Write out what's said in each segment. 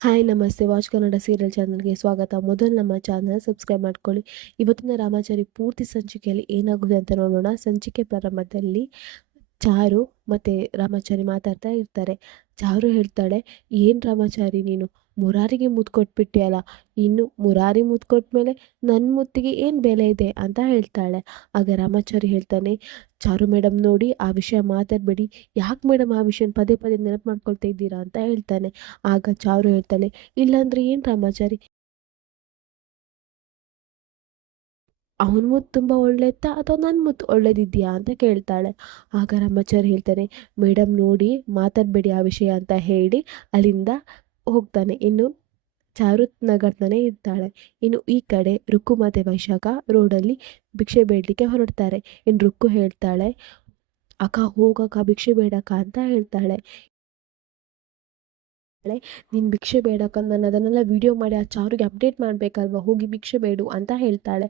Hi, ನಮಸ್ತೆ. Watch Kannada serial ಚಾನಲ್ಗೆ ಸ್ವಾಗತ. ಮೊದಲು ನಮ್ಮ ಚಾನಲ್ ಸಬ್ಸ್ಕ್ರೈಬ್ ಮಾಡ್ಕೊಳ್ಳಿ. ಇವತ್ತಿನ ರಾಮಾಚಾರಿ ಪೂರ್ತಿ ಸಂಚಿಕೆಯಲ್ಲಿ ಏನಾಗುತ್ತೆ ಅಂತ ನೋಡೋಣ. ಸಂಚಿಕೆ ಪ್ರಾರಂಭದಲ್ಲಿ ಚಾರು ಮತ್ತು ರಾಮಾಚಾರಿ ಮಾತಾಡ್ತಾ ಇರ್ತಾರೆ. ಚಾರು ಹೇಳ್ತಾಳೆ, ಏನು ರಾಮಾಚಾರಿ ನೀನು? ಮುರಾರಿಗೆ ಮುತ್ತು ಕೊಟ್ಬಿಟ್ಟಿಯಲ್ಲ, ಇನ್ನು ಮುರಾರಿ ಮುತ್ತು ಕೊಟ್ಮೇಲೆ ನನ್ನ ಮುತ್ತಿಗೆ ಏನು ಬೆಲೆ ಇದೆ ಅಂತ ಹೇಳ್ತಾಳೆ. ಆಗ ರಾಮಾಚಾರಿ ಹೇಳ್ತಾನೆ, ಚಾರು ಮೇಡಮ್ ನೋಡಿ ಆ ವಿಷಯ ಮಾತಾಡಬೇಡಿ. ಯಾಕೆ ಮೇಡಮ್ ಆ ವಿಷಯನ ಪದೇ ಪದೇ ನೆನಪು ಮಾಡ್ಕೊಳ್ತಾ ಇದ್ದೀರಾ ಅಂತ ಹೇಳ್ತಾನೆ. ಆಗ ಚಾರು ಹೇಳ್ತಾಳೆ ಇಲ್ಲಾಂದ್ರೆ ಏನು ರಾಮಾಚಾರಿ? ಅವನ ಮುತ್ತು ತುಂಬ ಒಳ್ಳೆತ್ತಾ ಅಥವಾ ನನ್ನ ಮುತ್ತು ಒಳ್ಳೇದಿದೆಯಾ ಅಂತ ಕೇಳ್ತಾಳೆ. ಆಗ ರಾಮಾಚಾರಿ ಹೇಳ್ತಾನೆ ಮೇಡಮ್ ನೋಡಿ ಮಾತಾಡಬೇಡಿ ಆ ವಿಷಯ ಅಂತ ಹೇಳಿ ಅಲ್ಲಿಂದ ಹೋಗ್ತಾನೆ. ಇನ್ನು ಚಾರುತ್ ನಗಾಡ್ತಾನೆ ಇರ್ತಾಳೆ. ಇನ್ನು ಈ ಕಡೆ ರುಕ್ಕು ಮತ್ತು ವೈಶಾಖ ರೋಡಲ್ಲಿ ಭಿಕ್ಷೆ ಬೇಡಲಿಕ್ಕೆ ಹೊರಡ್ತಾರೆ. ಇನ್ನು ರುಕ್ಕು ಹೇಳ್ತಾಳೆ, ಅಕ್ಕ ಹೋಗಕ್ಕ, ಭಿಕ್ಷೆ ಬೇಡಕ್ಕ ಅಂತ ಹೇಳ್ತಾಳೆ. ನೀನು ಭಿಕ್ಷೆ ಬೇಡಕ್ಕ ನಾನು ಅದನ್ನೆಲ್ಲ ವಿಡಿಯೋ ಮಾಡಿ ಆ ಚಾರುಗೆ ಅಪ್ಡೇಟ್ ಮಾಡಬೇಕಲ್ವಾ? ಹೋಗಿ ಭಿಕ್ಷೆ ಬೇಡು ಅಂತ ಹೇಳ್ತಾಳೆ.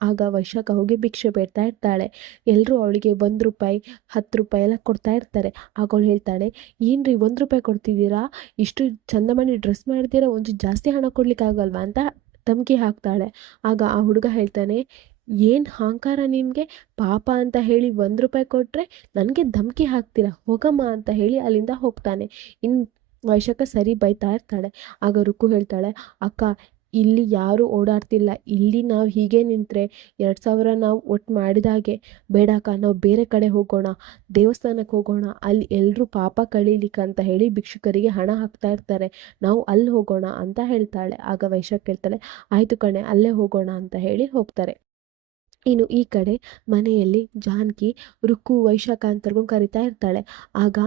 ಆಗ ವೈಶಾಖ ಹೋಗಿ ಭಿಕ್ಷೆ ಬೇಡ್ತಾ ಇರ್ತಾಳೆ. ಎಲ್ಲರೂ ಅವಳಿಗೆ ಒಂದು ರೂಪಾಯಿ, ಹತ್ತು ರೂಪಾಯಿ ಎಲ್ಲ ಕೊಡ್ತಾ ಇರ್ತಾರೆ. ಆಗ ಅವಳು ಹೇಳ್ತಾಳೆ ಏನು ರೀ ಒಂದು ರೂಪಾಯಿ ಕೊಡ್ತಿದ್ದೀರಾ? ಇಷ್ಟು ಚಂದ ಮಾಡಿ ಡ್ರೆಸ್ ಮಾಡ್ತೀರಾ ಒಂದು ಜಾಸ್ತಿ ಹಣ ಕೊಡ್ಲಿಕ್ಕಾಗಲ್ವಾ? ಅಂತ ಧಮಕಿ ಹಾಕ್ತಾಳೆ. ಆಗ ಆ ಹುಡುಗ ಹೇಳ್ತಾನೆ, ಏನು ಅಹಂಕಾರ ನಿಮಗೆ? ಪಾಪ ಅಂತ ಹೇಳಿ ಒಂದು ರೂಪಾಯಿ ಕೊಟ್ಟರೆ ನನಗೆ ಧಮಕಿ ಹಾಕ್ತೀರಾ? ಹೋಗಮ್ಮ ಅಂತ ಹೇಳಿ ಅಲ್ಲಿಂದ ಹೋಗ್ತಾನೆ. ಇನ್ನು ವೈಶಾಖ ಸರಿ ಬೈತಾ ಇರ್ತಾಳೆ. ಆಗ ರುಕು ಹೇಳ್ತಾಳೆ, ಅಕ್ಕ, ಇಲ್ಲಿ ಯಾರೂ ಓಡಾಡ್ತಿಲ್ಲ. ಇಲ್ಲಿ ನಾವು ಹೀಗೆ ನಿಂತರೆ ಎರಡು ಸಾವಿರ ನಾವು ಒಟ್ಟು ಮಾಡಿದಾಗೆ ಬೇಡಕ್ಕ ನಾವು ಬೇರೆ ಕಡೆ ಹೋಗೋಣ. ದೇವಸ್ಥಾನಕ್ಕೆ ಹೋಗೋಣ. ಅಲ್ಲಿ ಎಲ್ಲರೂ ಪಾಪ ಕಳೀಲಿಕ್ಕೆ ಅಂತ ಹೇಳಿ ಭಿಕ್ಷುಕರಿಗೆ ಹಣ ಹಾಕ್ತಾ ಇರ್ತಾರೆ. ನಾವು ಅಲ್ಲಿ ಹೋಗೋಣ ಅಂತ ಹೇಳ್ತಾಳೆ. ಆಗ ವೈಶಾಖ್ ಹೇಳ್ತಾಳೆ, ಆಯಿತು ಕಣೆ, ಅಲ್ಲೇ ಹೋಗೋಣ ಅಂತ ಹೇಳಿ ಹೋಗ್ತಾರೆ. ಇನ್ನು ಈ ಕಡೆ ಮನೆಯಲ್ಲಿ ಜಾನಕಿ ರುಕ್ಕು, ವೈಶಾಖ ಅಂತ ಕರಿತಾ ಇರ್ತಾಳೆ. ಆಗ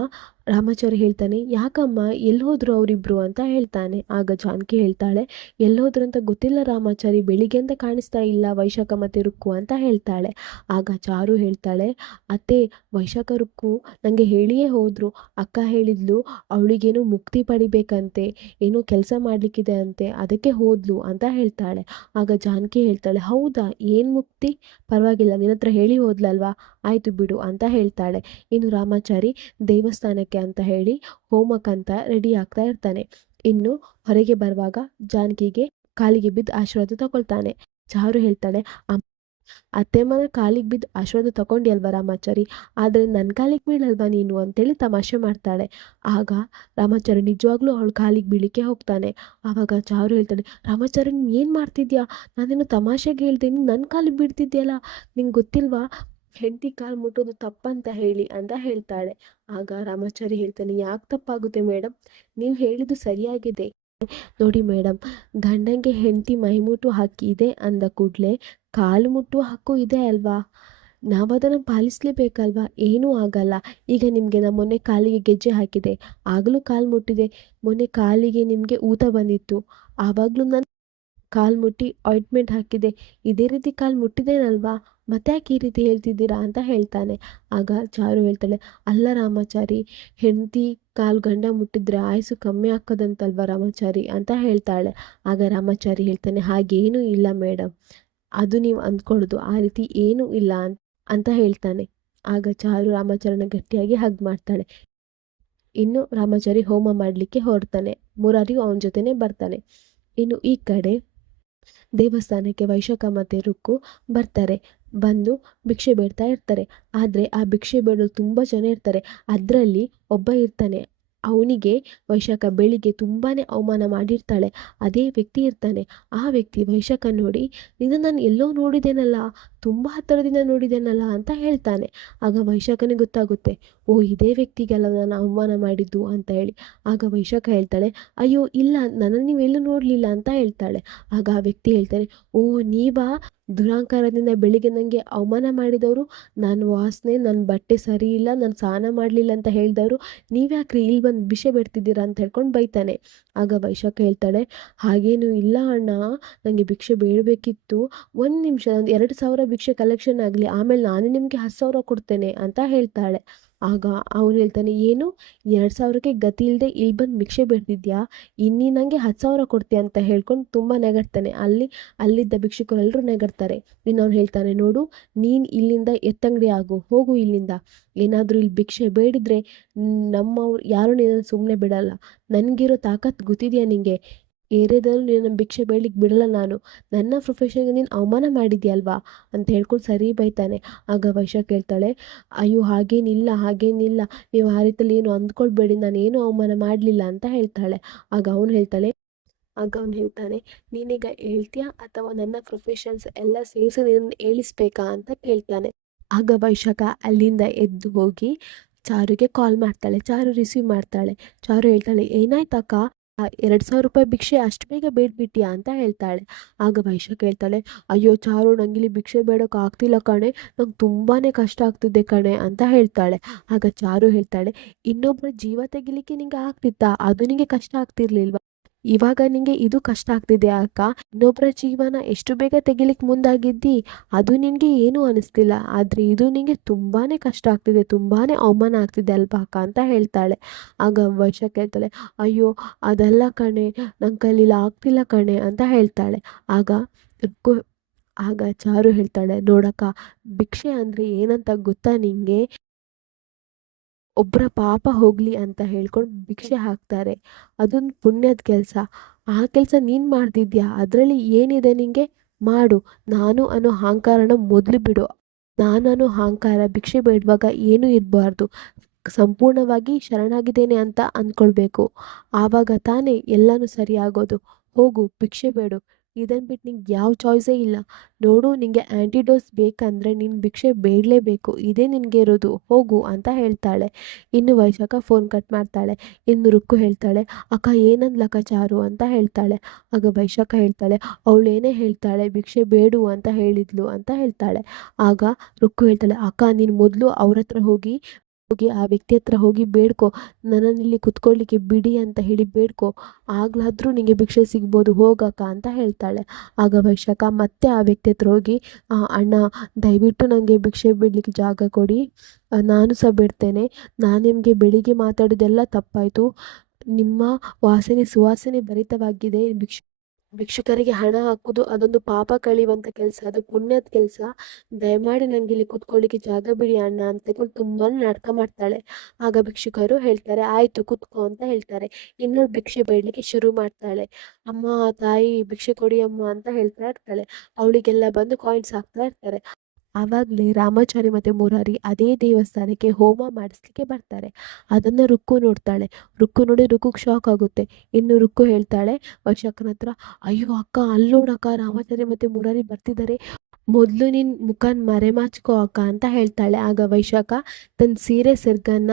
ರಾಮಾಚಾರಿ ಹೇಳ್ತಾನೆ, ಯಾಕಮ್ಮ ಎಲ್ಲಿ ಹೋದ್ರು ಅವರಿಬ್ರು ಅಂತ ಹೇಳ್ತಾನೆ. ಆಗ ಜಾನಕಿ ಹೇಳ್ತಾಳೆ ಎಲ್ಲೋದ್ರು ಅಂತ ಗೊತ್ತಿಲ್ಲ ರಾಮಾಚಾರಿ, ಬೆಳಿಗ್ಗೆ ಅಂತ ಕಾಣಿಸ್ತಾ ಇಲ್ಲ, ವೈಶಾಖ ಮತ್ತು ರುಕ್ಕು ಅಂತ ಹೇಳ್ತಾಳೆ. ಆಗ ಚಾರು ಹೇಳ್ತಾಳೆ, ಅತ್ತೆ, ವೈಶಾಖ, ರುಕ್ಕು ನನಗೆ ಹೇಳಿಯೇ ಹೋದ್ರು. ಅಕ್ಕ ಹೇಳಿದ್ಲು, ಅವಳಿಗೇನು ಮುಕ್ತಿ ಪಡಿಬೇಕಂತೆ, ಏನೋ ಕೆಲಸ ಮಾಡಲಿಕ್ಕಿದೆ ಅಂತೆ, ಅದಕ್ಕೆ ಹೋದ್ಲು ಅಂತ ಹೇಳ್ತಾಳೆ. ಆಗ ಜಾನಕಿ ಹೇಳ್ತಾಳೆ, ಹೌದಾ, ಏನು ಮುಕ್ತಿ? ಪರವಾಗಿಲ್ಲ ನಿನ್ನ ಹತ್ರ ಹೇಳಿ ಹೋದ್ಲಲ್ವಾ? ಆಯಿತು ಬಿಡು ಅಂತ ಹೇಳ್ತಾಳೆ. ಇನ್ನು ರಾಮಾಚಾರಿ ದೇವಸ್ಥಾನಕ್ಕೆ ಅಂತ ಹೇಳಿ ಹೋಮಕ್ಕಂತ ರೆಡಿ ಆಗ್ತಾ ಇರ್ತಾನೆ. ಇನ್ನು ಹೊರಗೆ ಬರುವಾಗ ಜಾನಕಿಗೆ ಕಾಲಿಗೆ ಬಿದ್ದು ಆಶೀರ್ವಾದ ತಗೊಳ್ತಾನೆ. ಚಾರು ಹೇಳ್ತಾಳೆ ಅತ್ತೆ ಮನೆ ಕಾಲಿಗೆ ಬಿದ್ದು ಆಶೀರ್ವಾದ ತಗೊಂಡಿ ಅಲ್ವಾ ರಾಮಾಚಾರಿ? ಆದರೆ ನನ್ನ ಕಾಲಿಗೆ ಬೀಳಲ್ವಾ ನೀನು? ಅಂತೇಳಿ ತಮಾಷೆ ಮಾಡ್ತಾಳೆ. ಆಗ ರಾಮಾಚಾರಿ ನಿಜವಾಗ್ಲೂ ಅವಳು ಕಾಲಿಗೆ ಬೀಳಿಕೆ ಹೋಗ್ತಾನೆ. ಆವಾಗ ಚಾರು ಹೇಳ್ತಾಳೆ ರಾಮಾಚಾರಿ, ನೀನು ಏನು ಮಾಡ್ತಿದ್ಯಾ? ನಾನೇನು ತಮಾಷೆಗೆ ಹೇಳ್ತೀನಿ ನನ್ನ ಕಾಲಿಗೆ ಬೀಳ್ತಿದ್ಯಲ್ಲ? ನಿಂಗೆ ಗೊತ್ತಿಲ್ವಾ? ಹೆಂಡತಿ ಕಾಲು ಮುಟ್ಟೋದು ತಪ್ಪಂತ ಹೇಳಿ ಅಂತ ಹೇಳ್ತಾಳೆ. ಆಗ ರಾಮಾಚಾರಿ ಹೇಳ್ತಾನೆ, ಯಾಕೆ ತಪ್ಪಾಗುತ್ತೆ ಮೇಡಮ್ ನೀವು ಹೇಳಿದ್ದು ಸರಿಯಾಗಿದೆ. ನೋಡಿ ಮೇಡಮ್ ಗಂಡಂಗೆ ಹೆಂಡತಿ ಮೈಮುಟ್ಟು ಹಾಕಿ ಇದೆ ಅಂದ ಕೂಡಲೇ ಕಾಲು ಮುಟ್ಟುವ ಹಕ್ಕು ಇದೆ ಅಲ್ವಾ? ನಾವು ಅದನ್ನು ಪಾಲಿಸಲೇಬೇಕಲ್ವಾ? ಏನೂ ಆಗಲ್ಲ. ಈಗ ನಿಮಗೆ ನಾ ಮೊನ್ನೆ ಕಾಲಿಗೆ ಗೆಜ್ಜೆ ಹಾಕಿದೆ. ಆಗಲೂ ಕಾಲು ಮುಟ್ಟಿದೆ. ಮೊನ್ನೆ ಕಾಲಿಗೆ ನಿಮಗೆ ಊತ ಬಂದಿತ್ತು. ಆವಾಗಲೂ ನಾನು ಕಾಲು ಮುಟ್ಟಿ ಆಯಿಂಟ್ಮೆಂಟ್ ಹಾಕಿದೆ. ಇದೇ ರೀತಿ ಕಾಲು ಮುಟ್ಟಿದೇನಲ್ವಾ? ಮತ್ತೆ ಯಾಕೆ ಈ ರೀತಿ ಹೇಳ್ತಿದ್ದೀರಾ ಅಂತ ಹೇಳ್ತಾನೆ. ಆಗ ಚಾರು ಹೇಳ್ತಾಳೆ ಅಲ್ಲ ರಾಮಾಚಾರಿ, ಹೆಂಡತಿ ಕಾಲು ಗಂಡ ಮುಟ್ಟಿದ್ರೆ ಆಯಸ್ಸು ಕಮ್ಮಿ ಹಾಕೋದಂತಲ್ವ ರಾಮಾಚಾರಿ? ಅಂತ ಹೇಳ್ತಾಳೆ. ಆಗ ರಾಮಾಚಾರಿ ಹೇಳ್ತಾನೆ, ಹಾಗೇನೂ ಇಲ್ಲ ಮೇಡಮ್ ಅದು ನೀವು ಅಂದ್ಕೊಳ್ಳೋದು, ಆ ರೀತಿ ಏನೂ ಇಲ್ಲ ಅಂತ ಹೇಳ್ತಾನೆ. ಆಗ ಚಾರು ರಾಮಾಚಾರನ ಗಟ್ಟಿಯಾಗಿ ಹಗ್ ಮಾಡ್ತಾಳೆ. ಇನ್ನು ರಾಮಾಚಾರಿ ಹೋಮ ಮಾಡಲಿಕ್ಕೆ ಹೊರಡ್ತಾನೆ. ಮುರಾರಿ ಅವನ ಜೊತೆನೇ ಬರ್ತಾನೆ. ಇನ್ನು ಈ ಕಡೆ ದೇವಸ್ಥಾನಕ್ಕೆ ವೈಶಾಖ ಮತ್ತು ರುಕ್ಕು ಬರ್ತಾರೆ, ಬಂದು ಭಿಕ್ಷೆ ಬೇಡ್ತಾ ಇರ್ತಾರೆ. ಆದರೆ ಆ ಭಿಕ್ಷೆ ಬೇಡಲು ತುಂಬ ಜನ ಇರ್ತಾರೆ. ಅದರಲ್ಲಿ ಒಬ್ಬ ಇರ್ತಾನೆ. ಅವನಿಗೆ ವೈಶಾಖ ಬೆಳಿಗ್ಗೆ ತುಂಬಾ ಅವಮಾನ ಮಾಡಿರ್ತಾಳೆ. ಅದೇ ವ್ಯಕ್ತಿ ಇರ್ತಾನೆ. ಆ ವ್ಯಕ್ತಿ ವೈಶಾಖ ನೋಡಿ, ನಿನ್ನ ನಾನು ಎಲ್ಲೋ ನೋಡಿದ್ದೇನಲ್ಲ ತುಂಬ ಹತ್ತಿರದಿಂದ ನೋಡಿದ್ದೇನಲ್ಲ ಅಂತ ಹೇಳ್ತಾನೆ. ಆಗ ವೈಶಾಖನಿಗೆ ಗೊತ್ತಾಗುತ್ತೆ, ಓ, ಇದೇ ವ್ಯಕ್ತಿಗೆಲ್ಲ ನಾನು ಅವಮಾನ ಮಾಡಿದ್ದು ಅಂತ ಹೇಳಿ. ಆಗ ವೈಶಾಖ ಹೇಳ್ತಾಳೆ, ಅಯ್ಯೋ, ಇಲ್ಲ, ನನ್ನನ್ನು ನೀವೆಲ್ಲೂ ನೋಡಲಿಲ್ಲ ಅಂತ ಹೇಳ್ತಾಳೆ. ಆಗ ಆ ವ್ಯಕ್ತಿ ಹೇಳ್ತಾನೆ, ಓ, ನೀವಾ? ದುರಾಂಕಾರದಿಂದ ಬೆಳಿಗ್ಗೆ ನನಗೆ ಅವಮಾನ ಮಾಡಿದವರು ನಾನು ವಾಸನೆ, ನನ್ನ ಬಟ್ಟೆ ಸರಿ ಇಲ್ಲ, ನಾನು ಸ್ನಾನ ಮಾಡಲಿಲ್ಲ ಅಂತ ಹೇಳಿದವರು, ನೀವ್ಯಾಕ್ರಿ ಇಲ್ಲಿ ಬಂದು ಭಿಷೆ ಬಿಡ್ತಿದ್ದೀರಾ ಅಂತ ಹೇಳ್ಕೊಂಡು ಬೈತಾನೆ. ಆಗ ವೈಶಾಖ ಹೇಳ್ತಾಳೆ, ಹಾಗೇನು ಇಲ್ಲ ಅಣ್ಣ ನನಗೆ ಭಿಕ್ಷೆ ಬೇಡಬೇಕಿತ್ತು. ಒಂದು ನಿಮಿಷ, ಒಂದು ಎರಡು ಸಾವಿರ ಭಿಕ್ಷೆ ಕಲೆಕ್ಷನ್ ಆಗಲಿ, ಆಮೇಲೆ ನಾನು ನಿಮಗೆ ಹತ್ತು ಸಾವಿರ ಕೊಡ್ತೇನೆ ಅಂತ ಹೇಳ್ತಾಳೆ. ಆಗ ಅವನು ಹೇಳ್ತಾನೆ, ಏನು? ಎರಡು ಸಾವಿರಕ್ಕೆ ಗತಿ ಇಲ್ಲದೆ ಇಲ್ಲಿ ಬಂದು ಭಿಕ್ಷೆ ಬೇಡ್ತಿದ್ಯಾ ಇನ್ನೀ ನನಗೆ ಹತ್ತು ಸಾವಿರ ಕೊಡ್ತೀಯ ಅಂತ ಹೇಳ್ಕೊಂಡು ತುಂಬ ನೆಗಡ್ತಾನೆ. ಅಲ್ಲಿ, ಅಲ್ಲಿದ್ದ ಭಿಕ್ಷುಕರೆಲ್ಲರೂ ನೆಗಡ್ತಾರೆ. ಇನ್ನು ಅವ್ನು ಹೇಳ್ತಾನೆ, ನೋಡು, ನೀನು ಇಲ್ಲಿಂದ ಎತ್ತಂಗಡಿ ಆಗು, ಹೋಗು ಇಲ್ಲಿಂದ. ಏನಾದರೂ ಇಲ್ಲಿ ಭಿಕ್ಷೆ ಬೇಡಿದರೆ, ನಮ್ಮವ್ರು ಯಾರೂ ನೀನು ಸುಮ್ಮನೆ ಬಿಡಲ್ಲ. ನನಗಿರೋ ತಾಕತ್ತು ಗೊತ್ತಿದೆಯಾ ನಿನಗೆ ಏರಿಯಾದಲ್ಲೂ ನಿನ್ನ ಭಿಕ್ಷೆ ಬೇಡಲಿಕ್ಕೆ ಬಿಡಲ್ಲ ನಾನು. ನನ್ನ ಪ್ರೊಫೆಷನ್ಗೆ ನೀನು ಅವಮಾನ ಮಾಡಿದ್ಯಲ್ವಾ? ಅಂತ ಹೇಳ್ಕೊಂಡು ಸರಿ ಬೈತಾನೆ. ಆಗ ವೈಶ ಹೇಳ್ತಾಳೆ ಅಯ್ಯೋ ಹಾಗೇನಿಲ್ಲ ಹಾಗೇನಿಲ್ಲ ನೀವು ಆ ರೀತಿಯಲ್ಲಿ ಏನು ಅಂದ್ಕೊಳ್ಬೇಡಿ. ನಾನು ಏನು ಅವಮಾನ ಮಾಡಲಿಲ್ಲ ಅಂತ ಹೇಳ್ತಾಳೆ. ಆಗ ಅವನು ಹೇಳ್ತಾಳೆ ಆಗ ಅವನು ಹೇಳ್ತಾನೆ, ನೀನೀಗ ಹೇಳ್ತೀಯಾ? ಅಥವಾ ನನ್ನ ಪ್ರೊಫೆಷನ್ಸ್ ಎಲ್ಲ ಸೇರಿಸಿ ನಿನ್ನ ಹೇಳಿಸ್ಬೇಕಾ? ಅಂತ ಕೇಳ್ತಾನೆ. ಆಗ ವೈಶಾಖ ಅಲ್ಲಿಂದ ಎದ್ದು ಹೋಗಿ ಚಾರುಗೆ ಕಾಲ್ ಮಾಡ್ತಾಳೆ. ಚಾರು ರಿಸೀವ್ ಮಾಡ್ತಾಳೆ. ಚಾರು ಹೇಳ್ತಾಳೆ, ಏನಾಯ್ತಕ್ಕ? ಎರಡು ಸಾವಿರ ರೂಪಾಯಿ ಭಿಕ್ಷೆ ಅಷ್ಟು ಬೇಗ ಬೇಡ್ಬಿಟ್ಟಿಯಾ ಅಂತ ಹೇಳ್ತಾಳೆ. ಆಗ ವೈಶಾಖ ಹೇಳ್ತಾಳೆ ಅಯ್ಯೋ ಚಾರು, ನಂಗಿಲ್ಲಿ ಭಿಕ್ಷೆ ಬೇಡೋಕೆ ಆಗ್ತಿಲ್ಲ ಕಣೆ. ನಂಗೆ ತುಂಬಾ ಕಷ್ಟ ಆಗ್ತಿದೆ ಕಣೆ ಅಂತ ಹೇಳ್ತಾಳೆ. ಆಗ ಚಾರು ಹೇಳ್ತಾಳೆ ಇನ್ನೊಬ್ಬರ ಜೀವ ತೆಗಿಲಿಕ್ಕೆ ನಿಂಗೆ ಆಗ್ತಿತ್ತಾ? ಅದು ನಿಂಗೆ ಕಷ್ಟ ಆಗ್ತಿರ್ಲಿಲ್ವಾ? ಇವಾಗ ನಿಂಗೆ ಇದು ಕಷ್ಟ ಆಗ್ತಿದೆ ಅಕ್ಕ. ಇನ್ನೊಬ್ಬರ ಜೀವನ ಎಷ್ಟು ಬೇಗ ತೆಗಿಲಿಕ್ಕೆ ಮುಂದಾಗಿದ್ದಿ, ಅದು ನಿನಗೆ ಏನೂ ಅನಿಸ್ತಿಲ್ಲ. ಆದರೆ ಇದು ನಿನಗೆ ತುಂಬಾ ಕಷ್ಟ ಆಗ್ತಿದೆ ತುಂಬಾ ಅವಮಾನ ಆಗ್ತಿದೆ ಅಲ್ವಾ ಅಕ್ಕ ಅಂತ ಹೇಳ್ತಾಳೆ. ಆಗ ವರ್ಷ ಕೇಳ್ತಾಳೆ, ಅಯ್ಯೋ, ಅದಲ್ಲ ಕಣೆ ನನ್ನ ಕಲೀಲಿ ಆಗ್ತಿಲ್ಲ ಕಣೆ ಅಂತ ಹೇಳ್ತಾಳೆ. ಆಗ ಆಗ ಚಾರು ಹೇಳ್ತಾಳೆ, ನೋಡಕ್ಕ, ಭಿಕ್ಷೆ ಅಂದರೆ ಏನಂತ ಗೊತ್ತಾ ನಿಂಗೆ? ಒಬ್ಬರ ಪಾಪ ಹೋಗಲಿ ಅಂತ ಹೇಳ್ಕೊಂಡು ಭಿಕ್ಷೆ ಹಾಕ್ತಾರೆ. ಅದೊಂದು ಪುಣ್ಯದ ಕೆಲಸ. ಆ ಕೆಲಸ ನೀನು ಮಾಡ್ತಿದ್ಯಾ? ಅದರಲ್ಲಿ ಏನಿದೆ ನಿನಗೆ ಮಾಡು. ನಾನು ಅನ್ನೋ ಅಹಂಕಾರನ ಮೊದಲು ಬಿಡು. ನಾನು ಅಹಂಕಾರ ಭಿಕ್ಷೆ ಬೇಡುವಾಗ ಏನೂ ಇರಬಾರ್ದು. ಸಂಪೂರ್ಣವಾಗಿ ಶರಣಾಗಿದ್ದೇನೆ ಅಂತ ಅಂದ್ಕೊಳ್ಬೇಕು ಆವಾಗ ತಾನೇ ಎಲ್ಲನೂ ಸರಿಯಾಗೋದು. ಹೋಗು, ಭಿಕ್ಷೆ ಬೇಡು. ಇದನ್ನು ಬಿಟ್ಟು ನಿಂಗೆ ಯಾವ ಚಾಯ್ಸೇ ಇಲ್ಲ. ನೋಡು ನಿನಗೆ ಆ್ಯಂಟಿಡೋಸ್ ಬೇಕಂದರೆ ನೀನು ಭಿಕ್ಷೆ ಬೇಡಲೇಬೇಕು. ಇದೇ ನಿನಗೆ ಇರೋದು. ಹೋಗು ಅಂತ ಹೇಳ್ತಾಳೆ. ಇನ್ನು ವೈಶಾಖ ಫೋನ್ ಕಟ್ ಮಾಡ್ತಾಳೆ. ಇನ್ನು ರುಕ್ಕು ಹೇಳ್ತಾಳೆ, ಅಕ್ಕ ಏನಂದ್ಲಕ್ಕ ಚಾರು ಅಂತ ಹೇಳ್ತಾಳೆ. ಆಗ ವೈಶಾಖ ಹೇಳ್ತಾಳೆ ಅವಳೇನೇ ಹೇಳ್ತಾಳೆ, ಭಿಕ್ಷೆ ಬೇಡು ಅಂತ ಹೇಳಿದ್ಲು ಅಂತ ಹೇಳ್ತಾಳೆ. ಆಗ ರುಕ್ಕು ಹೇಳ್ತಾಳೆ, ಅಕ್ಕ, ನೀನು ಮೊದಲು ಅವ್ರ ಹತ್ರ ಹೋಗಿ ಹೋಗಿ ಆ ವ್ಯಕ್ತಿ ಹತ್ರ ಹೋಗಿ ಬೇಡ್ಕೊ ನನ್ನನ್ನಿಲ್ಲಿ ಕುತ್ಕೊಳ್ಳಿಕ್ಕೆ ಬಿಡಿ ಅಂತ ಹೇಳಿ ಬೇಡ್ಕೊ, ಆಗ್ಲಾದರೂ ನಿನಗೆ ಭಿಕ್ಷೆ ಸಿಗ್ಬೋದು, ಹೋಗಕ್ಕ ಅಂತ ಹೇಳ್ತಾಳೆ. ಆಗ ವೈಶಾಖ ಮತ್ತೆ ಆ ವ್ಯಕ್ತಿ ಹತ್ರ ಹೋಗಿ ಅಣ್ಣ, ದಯವಿಟ್ಟು ನನಗೆ ಭಿಕ್ಷೆ ಬಿಡಲಿಕ್ಕೆ ಜಾಗ ಕೊಡಿ. ನಾನು ಸಹ ಬಿಡ್ತೇನೆ. ನಾನು ನಿಮಗೆ ಬೆಳಿಗ್ಗೆ ಮಾತಾಡೋದೆಲ್ಲ ತಪ್ಪಾಯಿತು. ನಿಮ್ಮ ವಾಸನೆ ಸುವಾಸನೆ ಭರಿತವಾಗಿದೆ, ಭಿಕ್ಷೆ ಭಿಕ್ಷುಕರಿಗೆ ಹಣ ಹಾಕುದು ಅದೊಂದು ಪಾಪ ಕಳಿಯುವಂತ ಕೆಲಸ, ಅದು ಪುಣ್ಯದ ಕೆಲಸ. ದಯಮಾಡಿ ನಂಗೆ ಇಲ್ಲಿ ಕುತ್ಕೊಳ್ಳಿಕ್ಕೆ ಜಾಗ ಬಿಡಿ ಅಣ್ಣ ಅಂತ ಹೇಳ್ಕೊಂಡು ತುಂಬಾ ನಾಟಕ ಮಾಡ್ತಾಳೆ. ಆಗ ಭಿಕ್ಷುಕರು ಹೇಳ್ತಾರೆ, ಆಯ್ತು ಕುತ್ಕೋ ಅಂತ ಹೇಳ್ತಾರೆ. ಇನ್ನೊಂದು ಭಿಕ್ಷೆ ಬೇಡಲಿಕ್ಕೆ ಶುರು ಮಾಡ್ತಾಳೆ. ಅಮ್ಮ, ತಾಯಿ, ಭಿಕ್ಷೆ ಕೊಡಿ ಅಮ್ಮ ಅಂತ ಹೇಳ್ತಾ ಇರ್ತಾಳೆ. ಅವಳಿಗೆಲ್ಲ ಬಂದು ಕಾಯಿನ್ಸ್ ಹಾಕ್ತಾ ಇರ್ತಾರೆ. ಆವಾಗಲೇ ರಾಮಾಚಾರಿ ಮತ್ತು ಮುರಾರಿ ಅದೇ ದೇವಸ್ಥಾನಕ್ಕೆ ಹೋಮ ಮಾಡಿಸ್ಲಿಕ್ಕೆ ಬರ್ತಾರೆ. ಅದನ್ನು ರುಕ್ಕು ನೋಡ್ತಾಳೆ. ರುಕ್ಕು ನೋಡಿ ರುಕ್ಕುಗೆ ಶಾಕ್ ಆಗುತ್ತೆ. ಇನ್ನು ರುಕ್ಕು ಹೇಳ್ತಾಳೆ ವರ್ಷಕ್ಕನ ಹತ್ರ, ಅಯ್ಯೋ ಅಕ್ಕ ಅಲ್ಲಿ ನೋಡಕ್ಕ ರಾಮಾಚಾರಿ ಮತ್ತು ಮುರಾರಿ ಬರ್ತಿದ್ದಾರೆ ಮೊದಲು ನಿನ್ನ ಮುಖನ ಮರೆಮಾಚ್ಕೋ ಅಕ್ಕ, ಅಂತ ಹೇಳ್ತಾಳೆ. ಆಗ ವೈಶಾಖ ತನ್ನ ಸೀರೆ ಸೆರ್ಗನ್ನ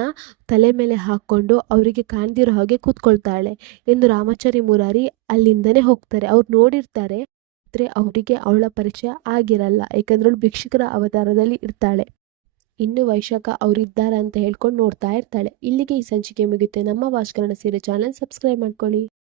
ತಲೆ ಮೇಲೆ ಹಾಕ್ಕೊಂಡು ಅವರಿಗೆ ಕಾಣ್ದಿರೋ ಹಾಗೆ ಕೂತ್ಕೊಳ್ತಾಳೆ. ಇನ್ನು ರಾಮಾಚಾರಿ ಮುರಾರಿ ಅಲ್ಲಿಂದನೇ ಹೋಗ್ತಾರೆ. ಅವ್ರು ನೋಡಿರ್ತಾರೆ. ಆದರೆ ಅವರಿಗೆ ಅವಳ ಪರಿಚಯ ಆಗಿರಲ್ಲ ಯಾಕಂದ್ರೆ ಅವಳು ಭಿಕ್ಷುಕರ ಅವತಾರದಲ್ಲಿ ಇರ್ತಾಳೆ. ಇನ್ನು ವೈಶಾಖ ಅವರಿದ್ದಾರೆ ಅಂತ ಹೇಳ್ಕೊಂಡು ನೋಡ್ತಾ ಇರ್ತಾಳೆ. ಇಲ್ಲಿಗೆ ಈ ಸಂಚಿಕೆ ಮುಗಿಯುತ್ತೆ. ನಮ್ಮ ವಾಸ್ಕರಣ ಸೀರೆ ಚಾನಲ್ ಸಬ್ಸ್ಕ್ರೈಬ್ ಮಾಡ್ಕೊಳ್ಳಿ.